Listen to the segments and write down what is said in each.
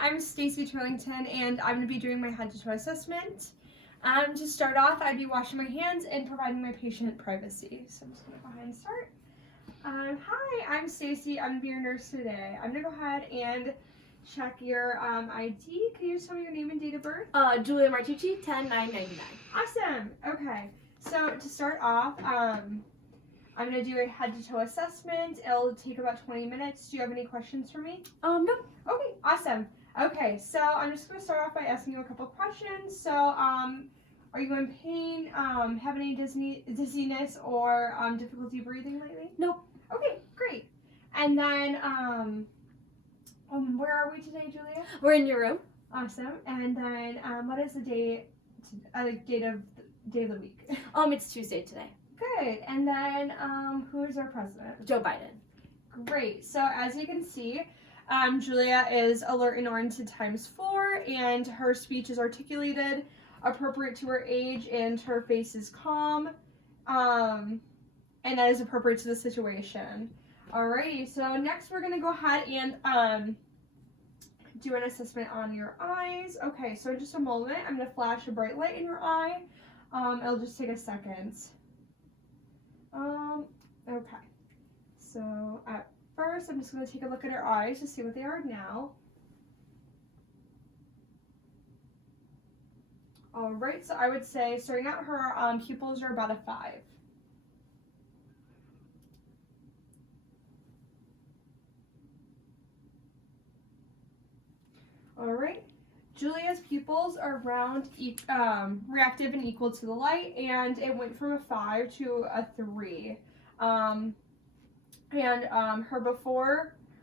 I'm Stacy Turlington, and I'm going to be doing my head to toe assessment. To start off, I'd be washing my hands and providing my patient privacy. So I'm just going to go ahead and start. Hi, I'm Stacy. I'm going to be your nurse today. I'm going to go ahead and check your ID. Can you just tell me your name and date of birth? Julia Martucci, 10/9/99. Awesome. Okay. So to start off, I'm going to do a head to toe assessment. It'll take about 20 minutes. Do you have any questions for me? No. Okay, awesome. Okay, so I'm just going to start off by asking you a couple questions. So, are you in pain? Have any dizziness or difficulty breathing lately? Nope. Okay, great. And then, where are we today, Julia? We're in your room. Awesome. And then, what is the date of the week? It's Tuesday today. Good. And then, who is our president? Joe Biden. Great. So as you can see, Julia is alert and oriented ×4, and her speech is articulated, appropriate to her age, and her face is calm, and that is appropriate to the situation. Alrighty, so next we're going to go ahead and do an assessment on your eyes. Okay, so in just a moment, I'm going to flash a bright light in your eye. It'll just take a second. Okay, so first, I'm just going to take a look at her eyes to see what they are now. Alright, so I would say starting out, her pupils are about a 5. Alright, Julia's pupils are round, reactive and equal to the light, and it went from a 5 to a 3.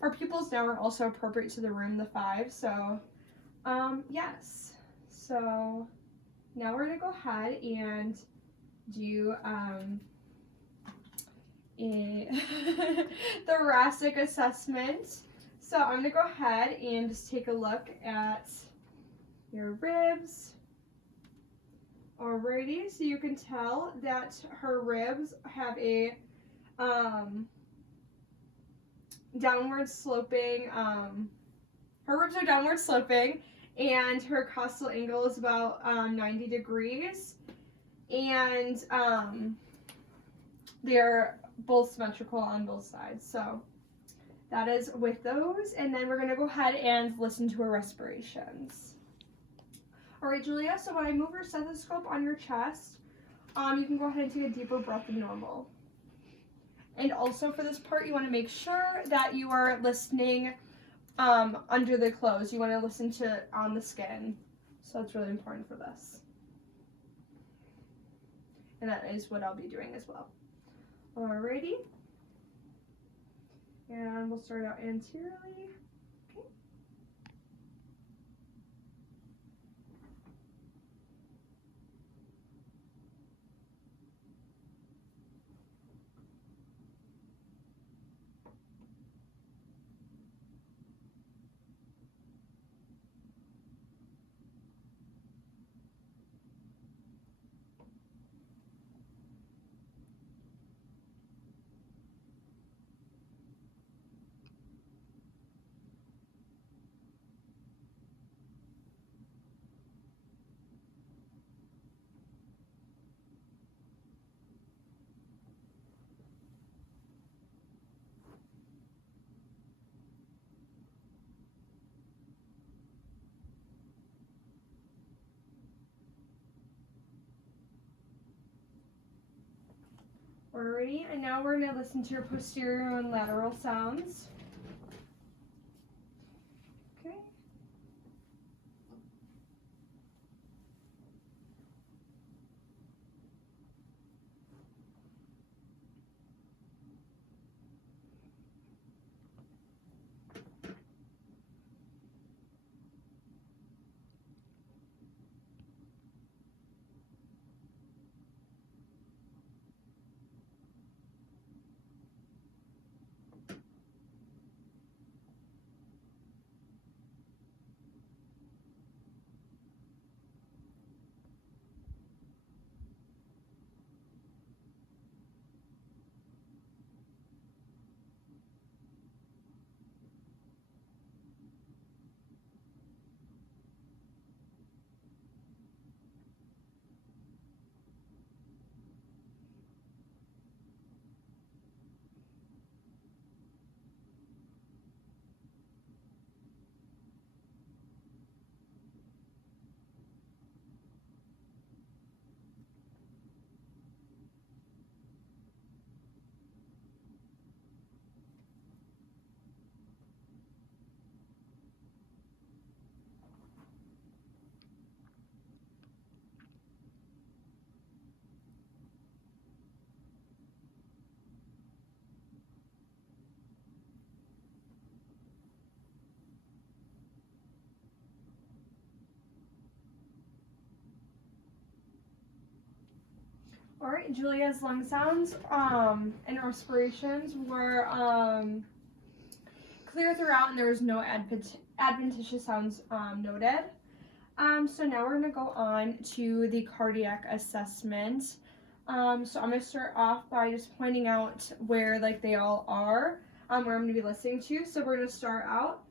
Her pupils now are also appropriate to the room, the 5. So, yes. So now we're gonna go ahead and do a thoracic assessment. So I'm gonna go ahead and just take a look at your ribs. Alrighty, so you can tell that her ribs have a downward sloping, her ribs are downward sloping, and her costal angle is about 90 degrees, and they're both symmetrical on both sides. So that is with those, and then we're going to go ahead and listen to her respirations. Alright, Julia, so when I move her stethoscope on your chest, you can go ahead and take a deeper breath than normal. And also for this part, you want to make sure that you are listening under the clothes. You want to listen to on the skin. So it's really important for this. And that is what I'll be doing as well. Alrighty. And we'll start out anteriorly. Okay. Alrighty, and now we're going to listen to your posterior and lateral sounds. Okay. All right, Julia's lung sounds and respirations were clear throughout, and there was no adventitious sounds noted. So now we're gonna go on to the cardiac assessment. So I'm gonna start off by just pointing out where like they all are, where I'm gonna be listening to. So we're gonna start out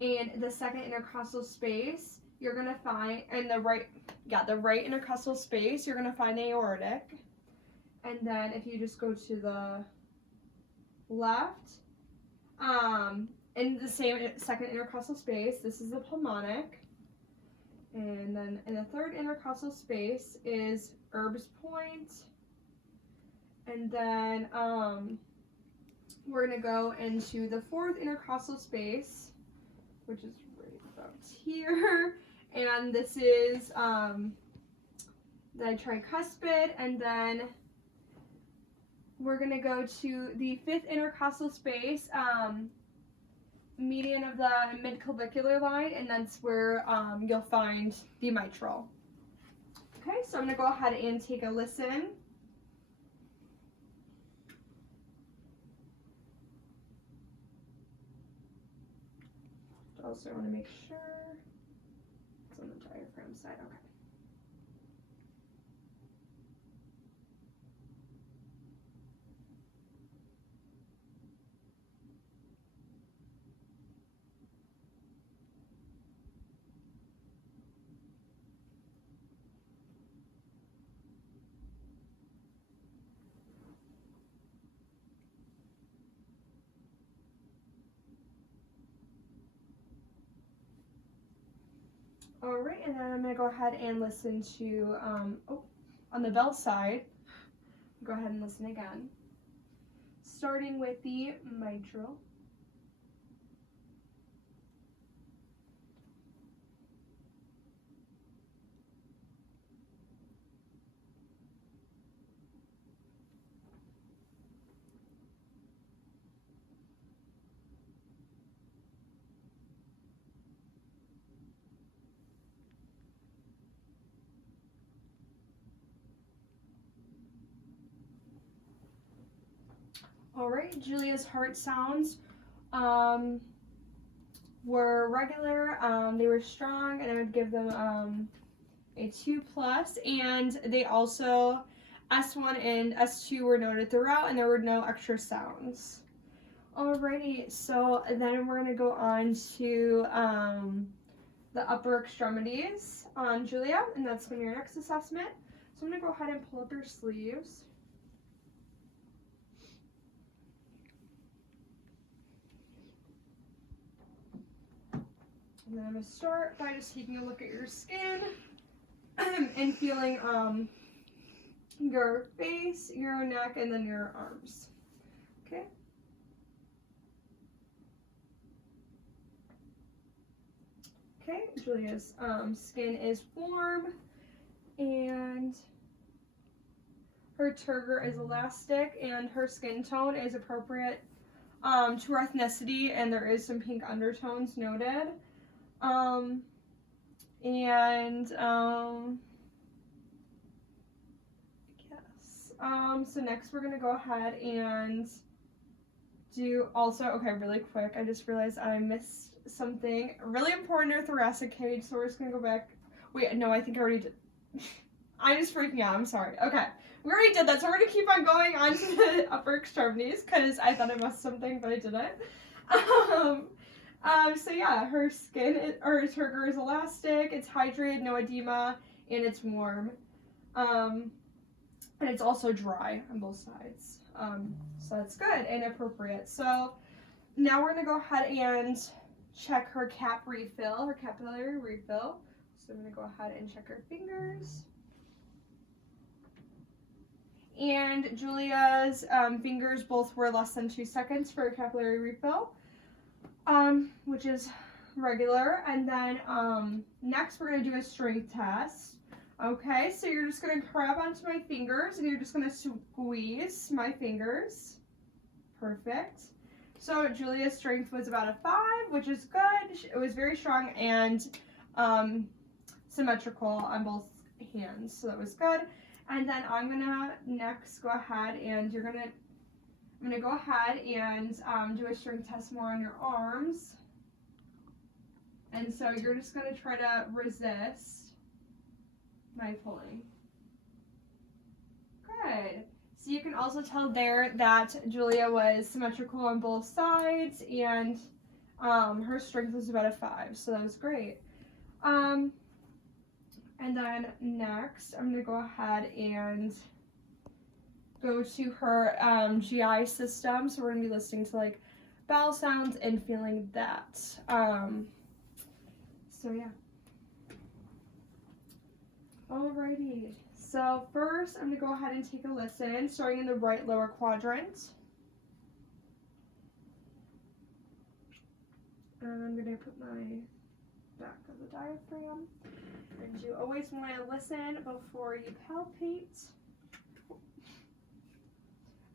in the second intercostal space. You're gonna find in the right intercostal space. You're gonna find the aortic, and then if you just go to the left, in the same second intercostal space, this is the pulmonic. And then in the third intercostal space is Erb's point. And then we're going to go into the fourth intercostal space, which is right about here. And this is the tricuspid. And then we're going to go to the fifth intercostal space, median of the midclavicular line, and that's where you'll find the mitral. Okay, so I'm going to go ahead and take a listen. Also, I want to make sure it's on the diaphragm side. Okay. All right, and then I'm going to go ahead and listen to, on the bell side, go ahead and listen again. Starting with the mitral. All right, Julia's heart sounds were regular, they were strong, and I would give them a 2+, and they also, S1 and S2 were noted throughout, and there were no extra sounds. Alrighty, so then we're going to go on to the upper extremities on Julia, and that's going to be your next assessment. So I'm going to go ahead and pull up your sleeves. And then I'm going to start by just taking a look at your skin and feeling your face, your neck, and then your arms. Okay? Okay, Julia's skin is warm, and her turgor is elastic, and her skin tone is appropriate to her ethnicity, and there is some pink undertones noted. So next we're gonna go ahead and do also, okay, really quick, I just realized I missed something really important in her thoracic cage, so we're just gonna go back. Wait, no, I think I already did. I'm just freaking out, I'm sorry. Okay, we already did that, so we're gonna keep on going on to the upper extremities, because I thought I missed something, but I didn't. So yeah, her skin, or her turgor is elastic, it's hydrated, no edema, and it's warm. And it's also dry on both sides. So that's good and appropriate. So now we're gonna go ahead and check her capillary refill. So I'm gonna go ahead and check her fingers. And Julia's fingers both were less than 2 seconds for a capillary refill, which is regular. And then next we're gonna do a strength test. Okay, so you're just gonna grab onto my fingers and you're just gonna squeeze my fingers. Perfect. So Julia's strength was about a 5, which is good. It was very strong and symmetrical on both hands, so that was good. And then I'm gonna next go ahead and I'm gonna go ahead and do a strength test more on your arms. And so you're just gonna try to resist my pulling. Good. So you can also tell there that Julia was symmetrical on both sides, and her strength was about a 5, so that was great. And then next, I'm gonna go ahead and go to her GI system. So we're gonna be listening to like bowel sounds and feeling that. So yeah. Alrighty. So first, I'm gonna go ahead and take a listen, starting in the right lower quadrant. And I'm gonna put my back of the diaphragm. And you always want to listen before you palpate.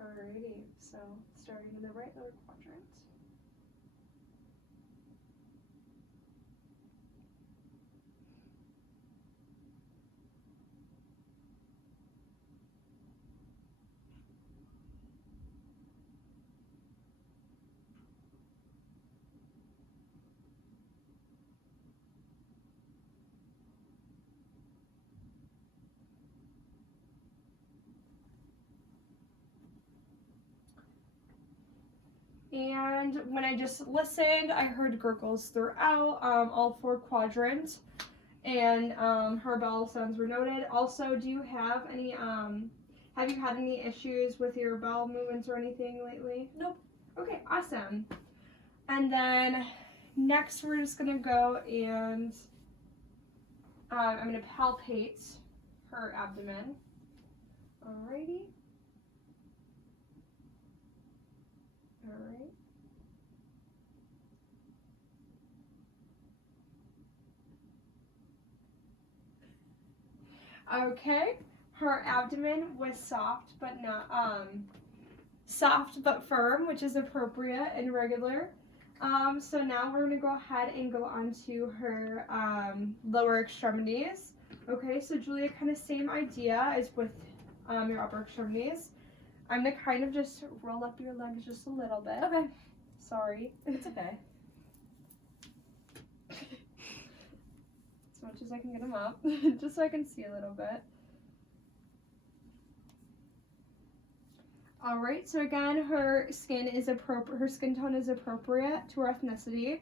Alrighty, so starting in the right lower quadrant. And when I just listened, I heard gurgles throughout all 4 quadrants, and her bowel sounds were noted. Also, do you have any, have you had any issues with your bowel movements or anything lately? Nope. Okay, awesome. And then next we're just gonna go and I'm gonna palpate her abdomen. Alrighty. Alright. Okay. Her abdomen was soft but firm, which is appropriate and regular. So now we're gonna go ahead and go on to her lower extremities. Okay, so Julia, kind of same idea as with your upper extremities. I'm gonna kind of just roll up your legs just a little bit. Okay. Sorry. It's okay. As much as I can get them up, just so I can see a little bit. All right. So again, her skin tone is appropriate to her ethnicity.